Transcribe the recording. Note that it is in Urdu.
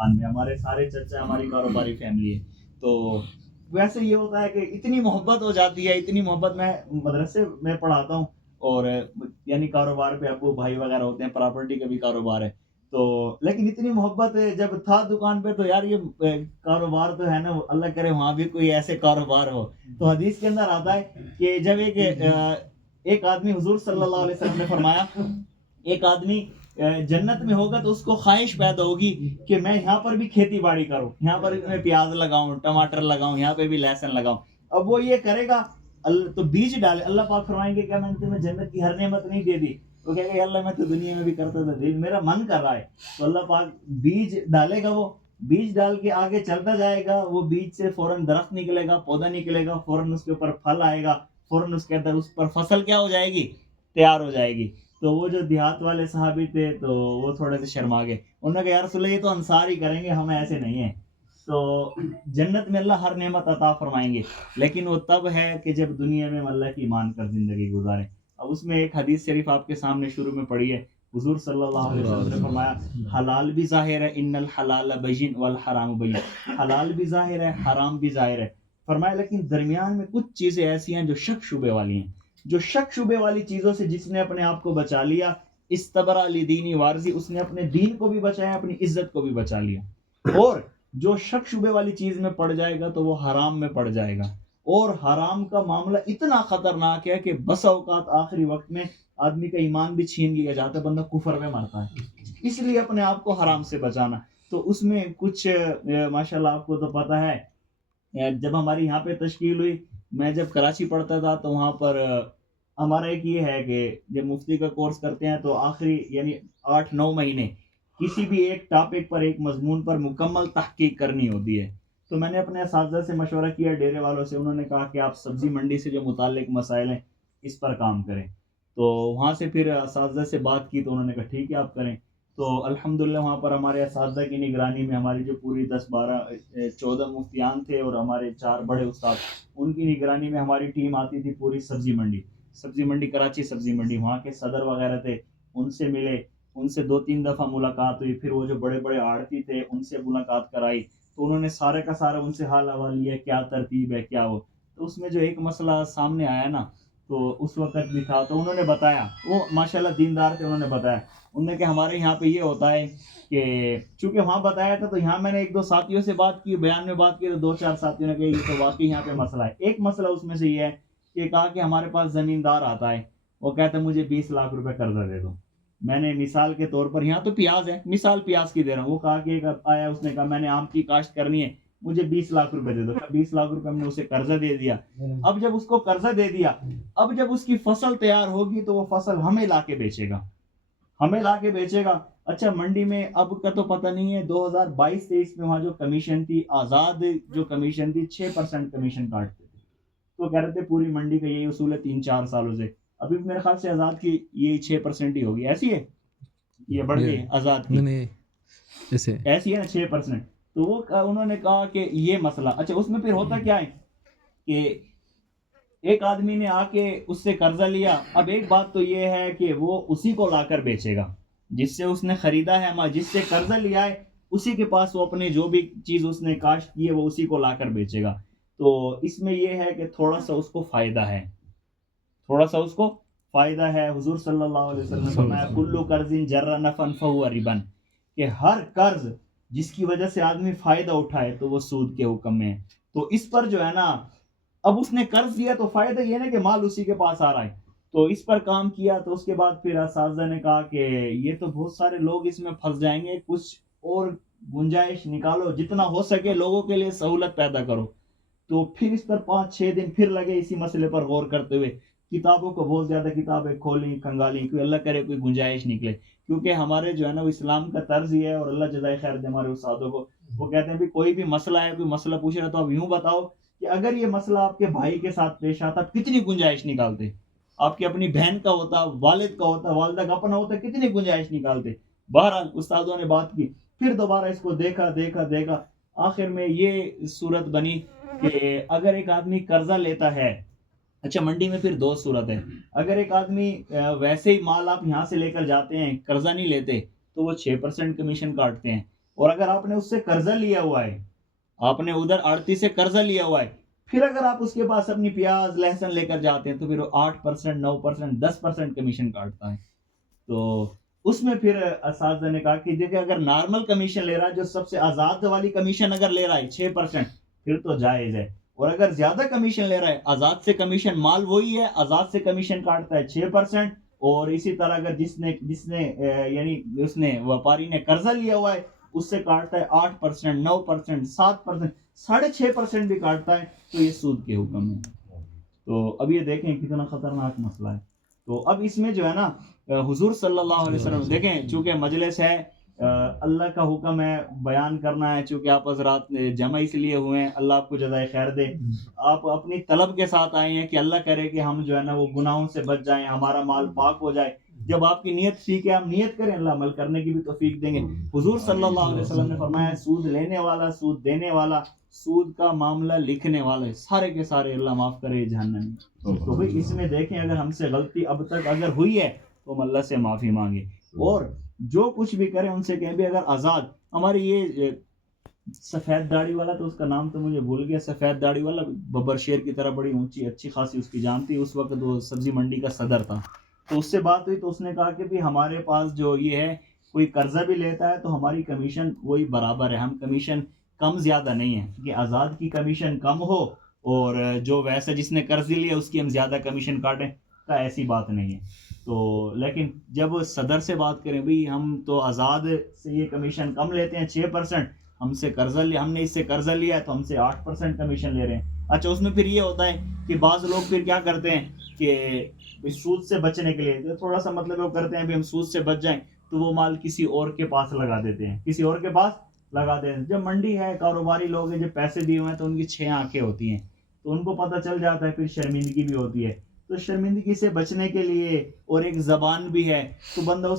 خاندان میں, ہمارے سارے چچا ہماری کاروباری فیملی ہے. تو ویسے یہ ہوتا ہے کہ اتنی محبت ہو جاتی ہے, اتنی محبت. میں مدرسے میں پڑھاتا ہوں اور یعنی کاروبار پہ ابو بھائی وغیرہ ہوتے ہیں, پراپرٹی کا بھی کاروبار ہے. تو لیکن اتنی محبت ہے جب تھا دکان پہ تو یار یہ کاروبار تو ہے نا, اللہ کرے وہاں بھی کوئی ایسے کاروبار ہو. تو حدیث کے اندر آتا ہے کہ جب ایک آدمی, حضور صلی اللہ علیہ وسلم نے فرمایا, ایک آدمی جنت میں ہوگا تو اس کو خواہش پیدا ہوگی کہ میں یہاں پر بھی کھیتی باڑی کروں, یہاں پر بھی میں پیاز لگاؤں, ٹماٹر لگاؤں, یہاں پہ بھی لہسن لگاؤں. اب وہ یہ کرے گا تو بیج ڈالے. اللہ پاک فرمائیں گے کیا میں نے تمہیں جنت کی ہر نعمت نہیں دے دی؟ وہ کہے گا اللہ میں تو دنیا میں بھی کرتا تھا, میرا من کر رہا ہے. تو اللہ پاک بیج ڈالے گا, وہ بیج ڈال کے آگے چلتا جائے گا, وہ بیج سے فوراً درخت نکلے گا, پودا نکلے گا, فوراً اس کے اوپر پھل آئے گا, فوراً اس کے اندر اس پر فصل کیا ہو جائے گی, تیار ہو جائے گی. تو وہ جو دیہات والے صحابی تھے تو وہ تھوڑے سے شرما گئے. انہوں نے کہا یا رسول اللہ یہ تو انصار ہی کریں گے, ہم ایسے نہیں ہیں. تو جنت میں اللہ ہر نعمت عطا فرمائیں گے, لیکن وہ تب ہے کہ جب دنیا میں اللہ کی مان کر زندگی گزاریں. اب اس میں ایک حدیث شریف آپ کے سامنے شروع میں پڑھی ہے. حضور صلی اللہ علیہ وسلم نے فرمایا حلال بھی ظاہر ہے, ان الحلال بین والحرام بین, حلال بھی ظاہر ہے, حرام بھی ظاہر ہے. فرمایا لیکن درمیان میں کچھ چیزیں ایسی ہیں جو شک شبے والی ہیں. جو شک شبے والی چیزوں سے جس نے اپنے آپ کو بچا لیا, استبرا لدینی وارزی, اس نے اپنے دین کو بھی بچایا, اپنی عزت کو بھی بچا لیا. اور جو شک شبے والی چیز میں پڑ جائے گا تو وہ حرام میں پڑ جائے گا. اور حرام کا معاملہ اتنا خطرناک ہے کہ بس اوقات آخری وقت میں آدمی کا ایمان بھی چھین لیا جاتا ہے, بندہ کفر میں مرتا ہے. اس لیے اپنے آپ کو حرام سے بچانا. تو اس میں کچھ ماشاءاللہ آپ کو تو پتہ ہے, جب ہماری یہاں پہ تشکیل ہوئی, میں جب کراچی پڑھتا تھا تو وہاں پر ہمارا ایک یہ ہے کہ جب مفتی کا کورس کرتے ہیں تو آخری یعنی 8-9 مہینے کسی بھی ایک ٹاپک پر, ایک مضمون پر مکمل تحقیق کرنی ہوتی ہے. تو میں نے اپنے اساتذہ سے مشورہ کیا, ڈیرے والوں سے. انہوں نے کہا کہ آپ سبزی منڈی سے جو متعلق مسائل ہیں اس پر کام کریں. تو وہاں سے پھر اساتذہ سے بات کی تو انہوں نے کہا ٹھیک ہے آپ کریں. تو الحمدللہ وہاں پر ہمارے اساتذہ کی نگرانی میں ہماری جو پوری 10-12-14 مفتیان تھے اور ہمارے 4 بڑے استاد, ان کی نگرانی میں ہماری ٹیم آتی تھی پوری سبزی منڈی کراچی سبزی منڈی. وہاں کے صدر وغیرہ تھے, ان سے ملے, ان سے 2-3 دفعہ ملاقات ہوئی. پھر وہ جو بڑے بڑے آڑتی تھے ان سے ملاقات کرائی. تو انہوں نے سارے کا سارا ان سے حال احوال لیا, کیا ترتیب ہے کیا ہو. تو اس میں جو ایک مسئلہ سامنے آیا نا, تو اس وقت بھی تھا, تو انہوں نے بتایا, وہ ماشاءاللہ دیندار تھے, انہوں نے بتایا. انہوں نے کہ ہمارے یہاں پہ یہ ہوتا ہے کہ چونکہ وہاں بتایا تھا, تو یہاں میں نے 1-2 ساتھیوں سے بات کی, بیان میں بات کی, تو 2-4 ساتھیوں نے کہا یہ تو واقعی یہاں پہ مسئلہ ہے. ایک مسئلہ اس میں سے یہ ہے کہ کہا کہ ہمارے پاس زمیندار آتا ہے, وہ کہتا ہے مجھے 20 لاکھ روپے قرضہ دے دو. میں نے مثال کے طور پر, یہاں تو پیاز ہے, مثال پیاز کی دے رہا ہوں, وہ کہا کہ ایک آیا, اس نے کہا میں نے آم کی کاشت کرنی ہے, مجھے 20 لاکھ روپے دے دو. 20 لاکھ روپے میں نے اسے قرضہ دے دیا. اب جب اس کو قرضہ دے دیا, اب جب اس کی فصل تیار ہوگی تو وہ فصل ہمیں لا کے بیچے گا. اچھا منڈی میں اب کا تو پتہ نہیں ہے, 2022-23 میں وہاں جو کمیشن تھی, آزاد جو کمیشن تھی, 6% کمیشن کاٹتے تھے. تو کہہ رہے تھے پوری منڈی کا یہی اصول ہے 3-4 سالوں سے. ابھی میرے خیال سے آزاد کی یہی 6% ہی ہوگی, ایسی ہے یہ بڑھ گئی آزاد کی, ایسی ہے نا 6%. تو وہ انہوں نے کہا کہ یہ مسئلہ. اچھا اس میں پھر ہوتا کیا ہے کہ ایک آدمی نے آ کے اس سے قرضہ لیا. اب ایک بات تو یہ ہے کہ وہ اسی کو لا کر بیچے گا جس سے اس نے خریدا ہے, جس سے قرضہ لیا ہے اسی کے پاس وہ اپنے جو بھی چیز اس نے کاشت کی ہے وہ اسی کو لا کر بیچے گا. تو اس میں یہ ہے کہ تھوڑا سا اس کو فائدہ ہے, حضور صلی اللہ علیہ وسلم نے فرمایا کلو قرض جر نفعا فہو ربا, کہ ہر قرض جس کی وجہ سے آدمی فائدہ اٹھائے تو وہ سود کے حکم میں ہے. تو اس پر جو ہے نا, اب اس نے قرض دیا تو فائدہ یہ نا کہ مال اسی کے پاس آ رہا ہے, تو اس پر کام کیا. تو اس کے بعد پھر اساتذہ نے کہا کہ یہ تو بہت سارے لوگ اس میں پھنس جائیں گے, کچھ اور گنجائش نکالو, جتنا ہو سکے لوگوں کے لیے سہولت پیدا کرو. تو پھر اس پر 5-6 دن پھر لگے اسی مسئلے پر غور کرتے ہوئے, کتابوں کو بہت زیادہ کتابیں کھولیں کھنگالیں, کوئی اللہ کرے کوئی گنجائش نکلے. کیونکہ ہمارے جو ہے نا وہ اسلام کا طرز ہی ہے, اور اللہ جزائے خیر دے ہمارے استادوں کو. وہ کہتے ہیں بھی کوئی بھی مسئلہ ہے, کوئی مسئلہ پوچھ رہا تو آپ یوں بتاؤ کہ اگر یہ مسئلہ آپ کے بھائی کے ساتھ پیش آتا کتنی گنجائش نکالتے, آپ کی اپنی بہن کا ہوتا, والد کا ہوتا, والدہ کا اپنا ہوتا, کتنی گنجائش نکالتے. بہرحال استادوں نے بات کی, پھر دوبارہ اس کو دیکھا, آخر میں یہ صورت بنی کہ اگر ایک آدمی قرضہ لیتا ہے, اچھا منڈی میں پھر 2 صورت ہے. اگر ایک آدمی ویسے ہی مال آپ یہاں سے لے کر جاتے ہیں, قرضہ نہیں لیتے, تو وہ 6% کمیشن کاٹتے ہیں. اور اگر آپ نے اس سے قرضہ لیا ہوا ہے, آپ نے ادھر آڑتی سے قرضہ لیا ہوا ہے, پھر اگر آپ اس کے پاس اپنی پیاز لہسن لے کر جاتے ہیں تو پھر وہ 8%, 9%, 10% کمیشن کاٹتا ہے. تو اس میں پھر اساتذہ نے کہا کہ دیکھیں اگر نارمل کمیشن لے رہا ہے, جو سب سے آزاد والی کمیشن اگر لے رہا ہے 6%, پھر تو جائز ہے. اور اگر زیادہ کمیشن لے رہا ہے, آزاد سے کمیشن مال وہی ہے, آزاد سے کمیشن کاٹتا ہے 6%. اور اسی طرح اگر جس نے یعنی اس نے وپاری نے قرضہ لیا ہوا ہے اس سے کاٹتا ہے 8%, 9%, 7%, 6.5% بھی کاٹتا ہے, تو یہ سود کے حکم ہے. تو اب یہ دیکھیں کتنا خطرناک مسئلہ ہے. تو اب اس میں جو ہے نا حضور صلی اللہ علیہ وسلم دیکھیں, چونکہ مجلس ہے, اللہ کا حکم ہے بیان کرنا ہے, چونکہ آپ حضرات جمع اس لیے ہوئے ہیں, اللہ آپ کو جزائے خیر دے. آپ اپنی طلب کے ساتھ آئے ہیں کہ اللہ کرے کہ ہم جو ہے نا وہ گناہوں سے بچ جائیں, ہمارا مال پاک ہو جائے. جب آپ کی نیت ٹھیک ہے, ہم نیت کریں, اللہ عمل کرنے کی بھی توفیق دیں گے. حضور صلی اللہ علیہ وسلم نے فرمایا سود لینے والا, سود دینے والا, سود کا معاملہ لکھنے والے, سارے کے سارے اللہ معاف کرے جہنم. تو بھئی اس میں دیکھیں اگر ہم سے غلطی اب تک اگر ہوئی ہے تو ہم اللہ سے معافی مانگے, اور جو کچھ بھی کریں ان سے کہیں بھی اگر آزاد, ہماری یہ سفید داڑھی والا, تو اس کا نام تو مجھے بھول گیا, سفید داڑھی والا ببر شیر کی طرح بڑی اونچی اچھی خاصی اس کی جان تھی, اس وقت وہ سبزی منڈی کا صدر تھا. تو اس سے بات ہوئی تو اس نے کہا کہ بھی ہمارے پاس جو یہ ہے کوئی قرضہ بھی لیتا ہے تو ہماری کمیشن وہی برابر ہے, ہم کمیشن کم زیادہ نہیں ہے کہ آزاد کی کمیشن کم ہو اور جو ویسے جس نے قرض لیا اس کی ہم زیادہ کمیشن کاٹیں, کا ایسی بات نہیں ہے. تو لیکن جب صدر سے بات کریں بھئی ہم تو آزاد سے یہ کمیشن کم لیتے ہیں 6%, ہم سے قرضہ لیا, ہم نے اس سے قرضہ لیا ہے تو ہم سے 8% کمیشن لے رہے ہیں. اچھا اس میں پھر یہ ہوتا ہے کہ بعض لوگ پھر کیا کرتے ہیں کہ سود سے بچنے کے لیے تھوڑا سا مطلب وہ کرتے ہیں بھی ہم سود سے بچ جائیں, تو وہ مال کسی اور کے پاس لگا دیتے ہیں, کسی اور کے پاس لگا دیتے ہیں. جب منڈی ہے, کاروباری لوگ ہیں, جب پیسے دیے ہوئے ہیں تو ان کی 6 آنکھیں ہوتی ہیں, تو ان کو پتہ چل جاتا ہے, پھر شرمندگی بھی ہوتی ہے. تو شرمندگی سے بچنے کے لیے اور ایک زبان بھی ہے, تو بندہ اس